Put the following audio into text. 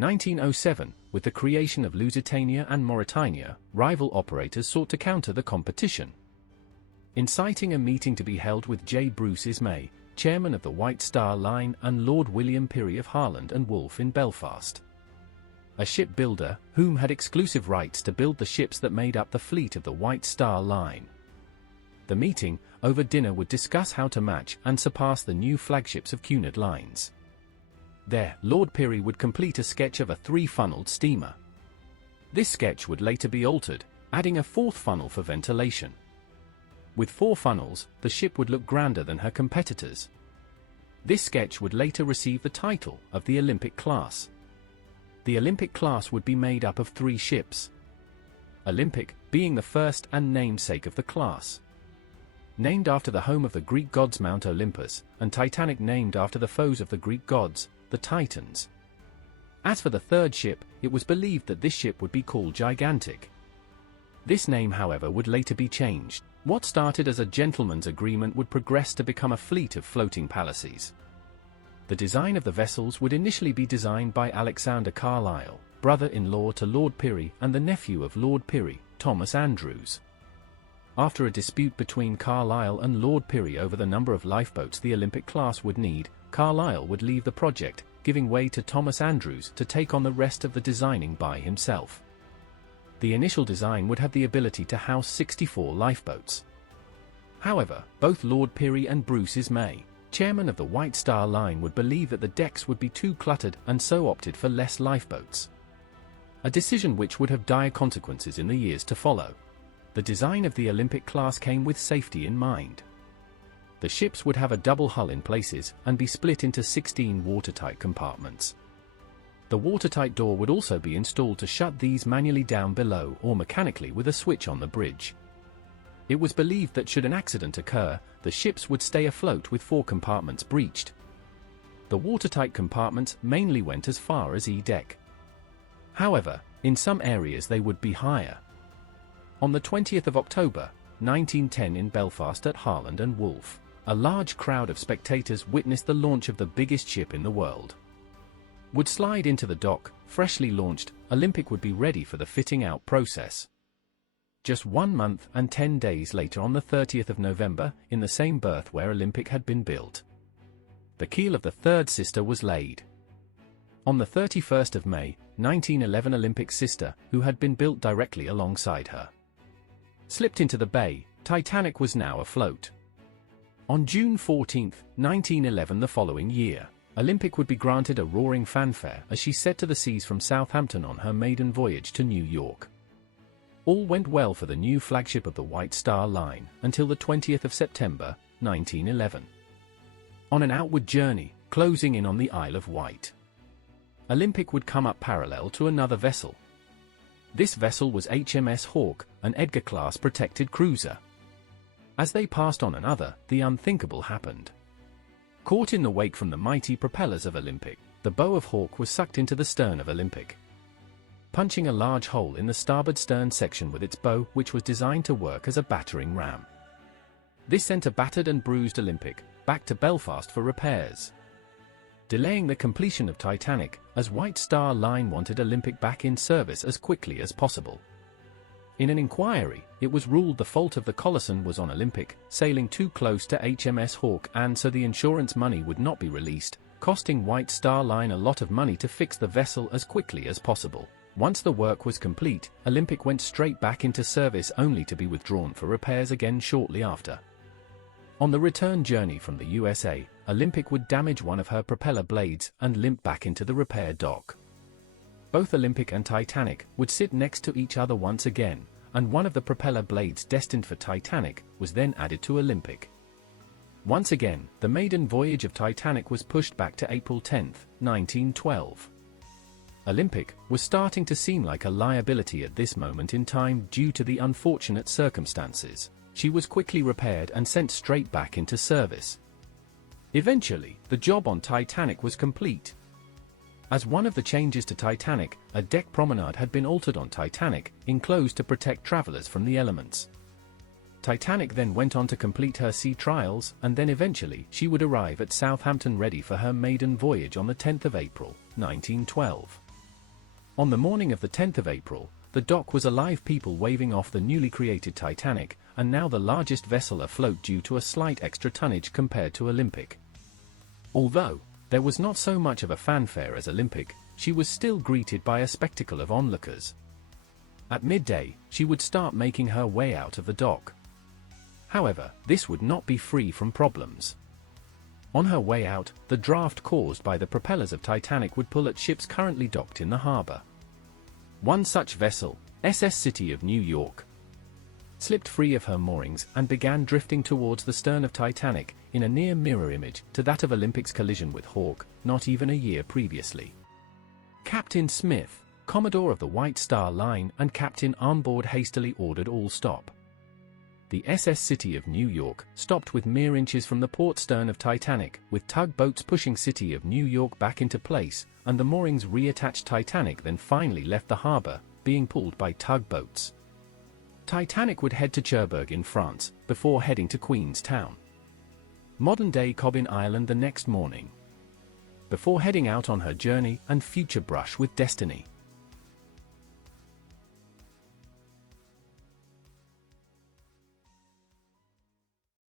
1907, with the creation of Lusitania and Mauretania, rival operators sought to counter the competition. Inciting a meeting to be held with J. Bruce Ismay, chairman of the White Star Line, and Lord William Pirrie of Harland and Wolff in Belfast, a shipbuilder, whom had exclusive rights to build the ships that made up the fleet of the White Star Line. The meeting, over dinner, would discuss how to match and surpass the new flagships of Cunard lines. There, Lord Pirrie would complete a sketch of a 3-funneled steamer. This sketch would later be altered, adding a 4th funnel for ventilation. With 4 funnels, the ship would look grander than her competitors. This sketch would later receive the title of the Olympic class. The Olympic class would be made up of 3 ships. Olympic, being the first and namesake of the class, named after the home of the Greek gods Mount Olympus, and Titanic, named after the foes of the Greek gods, the Titans. As for the 3rd ship, it was believed that this ship would be called Gigantic. This name, however, would later be changed. What started as a gentleman's agreement would progress to become a fleet of floating palaces. The design of the vessels would initially be designed by Alexander Carlisle, brother-in-law to Lord Pirrie and the nephew of Lord Pirrie, Thomas Andrews. After a dispute between Carlisle and Lord Pirrie over the number of lifeboats the Olympic class would need, Carlisle would leave the project, giving way to Thomas Andrews to take on the rest of the designing by himself. The initial design would have the ability to house 64 lifeboats. However, both Lord Pirrie and Bruce Ismay, chairman of the White Star Line, would believe that the decks would be too cluttered and so opted for less lifeboats. A decision which would have dire consequences in the years to follow. The design of the Olympic class came with safety in mind. The ships would have a double hull in places and be split into 16 watertight compartments. The watertight door would also be installed to shut these manually down below or mechanically with a switch on the bridge. It was believed that should an accident occur, the ships would stay afloat with 4 compartments breached. The watertight compartments mainly went as far as E-deck. However, in some areas they would be higher. On the 20th of October, 1910, in Belfast at Harland and Wolff, a large crowd of spectators witnessed the launch of the biggest ship in the world. Would slide into the dock, freshly launched, Olympic would be ready for the fitting out process. Just 1 month and 10 days later, on the 30th of November, in the same berth where Olympic had been built, the keel of the 3rd sister was laid. On the 31st of May, 1911, Olympic's sister, who had been built directly alongside her, slipped into the bay. Titanic was now afloat. On June 14, 1911, the following year, Olympic would be granted a roaring fanfare as she set to the seas from Southampton on her maiden voyage to New York. All went well for the new flagship of the White Star Line until the 20th of September, 1911. On an outward journey, closing in on the Isle of Wight, Olympic would come up parallel to another vessel. This vessel was HMS Hawke, an Edgar-class protected cruiser. As they passed on another, the unthinkable happened. Caught in the wake from the mighty propellers of Olympic, the bow of Hawke was sucked into the stern of Olympic, punching a large hole in the starboard stern section with its bow, which was designed to work as a battering ram. This sent a battered and bruised Olympic back to Belfast for repairs, delaying the completion of Titanic, as White Star Line wanted Olympic back in service as quickly as possible. In an inquiry, it was ruled the fault of the Colossal was on Olympic, sailing too close to HMS Hawke, and so the insurance money would not be released, costing White Star Line a lot of money to fix the vessel as quickly as possible. Once the work was complete, Olympic went straight back into service, only to be withdrawn for repairs again shortly after. On the return journey from the USA, Olympic would damage one of her propeller blades and limp back into the repair dock. Both Olympic and Titanic would sit next to each other once again, and one of the propeller blades destined for Titanic was then added to Olympic. Once again, the maiden voyage of Titanic was pushed back to April 10, 1912. Olympic was starting to seem like a liability at this moment in time due to the unfortunate circumstances. She was quickly repaired and sent straight back into service. Eventually, the job on Titanic was complete. As one of the changes to Titanic, a deck promenade had been altered on Titanic, enclosed to protect travelers from the elements. Titanic then went on to complete her sea trials, and then eventually she would arrive at Southampton ready for her maiden voyage on the 10th of April, 1912. On the morning of the 10th of April, the dock was alive, people waving off the newly created Titanic, and now the largest vessel afloat due to a slight extra tonnage compared to Olympic. Although there was not so much of a fanfare as Olympic, she was still greeted by a spectacle of onlookers. At midday, she would start making her way out of the dock. However, this would not be free from problems. On her way out, the draft caused by the propellers of Titanic would pull at ships currently docked in the harbor. One such vessel, SS City of New York, slipped free of her moorings and began drifting towards the stern of Titanic, in a near mirror image to that of Olympic's collision with Hawke, not even a year previously. Captain Smith, Commodore of the White Star Line, and captain on board hastily ordered all stop. The SS City of New York stopped with mere inches from the port stern of Titanic, with tugboats pushing City of New York back into place, and the moorings reattached. Titanic then finally left the harbor, being pulled by tugboats. Titanic would head to Cherbourg in France, before heading to Queenstown, modern-day Cobbin Island, the next morning, before heading out on her journey and future brush with destiny.